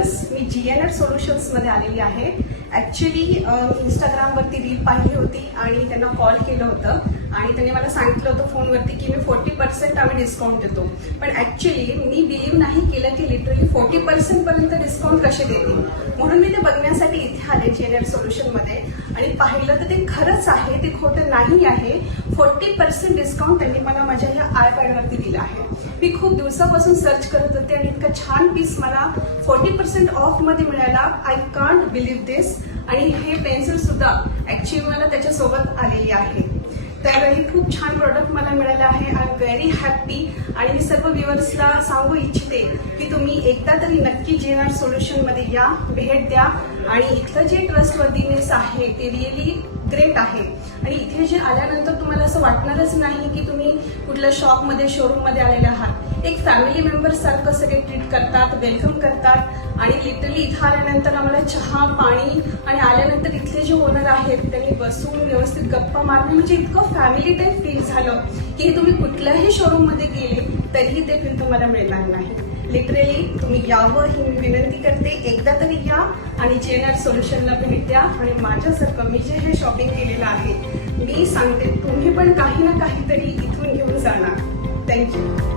Viewers, मी GNR solutions मध्ये आलेली आहे. ऍक्च्युली इंस्टाग्रामवरती रील पाहिली होती आणि त्यांना कॉल केलं होतं आणि त्यांनी मला सांगितलं होतं फोनवरती की मी 40% आम्ही डिस्काउंट देतो. पण ऍक्च्युली मी बिलीव्ह नाही केलं की लिटरली 40% पर्यंत डिस्काउंट कसे देतील. म्हणून मी ते बघण्यासाठी इथे आले GNR सोल्युशन मध्ये आणि पाहिलं तर ते खरंच आहे, ते खोटं नाही आहे. 40% डिस्काउंट त्यांनी मला माझ्या ह्या आय पॅडवरती दिला आहे. मी खूप दिवसापासून सर्च करत होते आणि इतका छान पीस मला 40% ऑफ मध्ये मिळाला. आय कांट बिलीव्ह दिस. आणि हे पेन्सिल सुद्धा ऍक्च्युअली मला त्याच्यासोबत आलेली आहे. तर हे खूप छान प्रोडक्ट मला मिळालं आहे. I am very happy. आणि मी सर्व व्ह्युअर्सला सांगू इच्छिते की तुम्ही एकदा तरी नक्की GNR सोल्युशन मध्ये या, भेट द्या. आणि इथलं जे ट्रस्टवर्दीनेस आहे ते रिअली ग्रेट आहे. आणि इथे जे आल्यानंतर तुम्हाला असं वाटणारच नाही की तुम्ही कुठल्या शॉपमध्ये शोरूममध्ये आलेले आहात. एक फॅमिली मेंबर सारखं सगळे ट्रीट करतात, वेलकम करतात. आणि लिटरली इथं आल्यानंतर आम्हाला चहा, पाणी आणि आल्यानंतर इथले जे ओनर आहेत त्यांनी बसून व्यवस्थित गप्पा मारणे, म्हणजे इतकं फॅमिली टाईप फील झालं की तुम्ही कुठल्याही शोरूम मध्ये गेले तरीही ते फील तुम्हाला मिळणार नाही. लिटरली तुम्ही यावं ही मी विनंती करते. एकदा तरी या आणि GNR सोल्युशनला भेट द्या. आणि माझ्यासारखं मी जे हे शॉपिंग केलेलं आहे, मी सांगते तुम्ही पण काही ना काहीतरी इथून घेऊन जाणार. थँक्यू.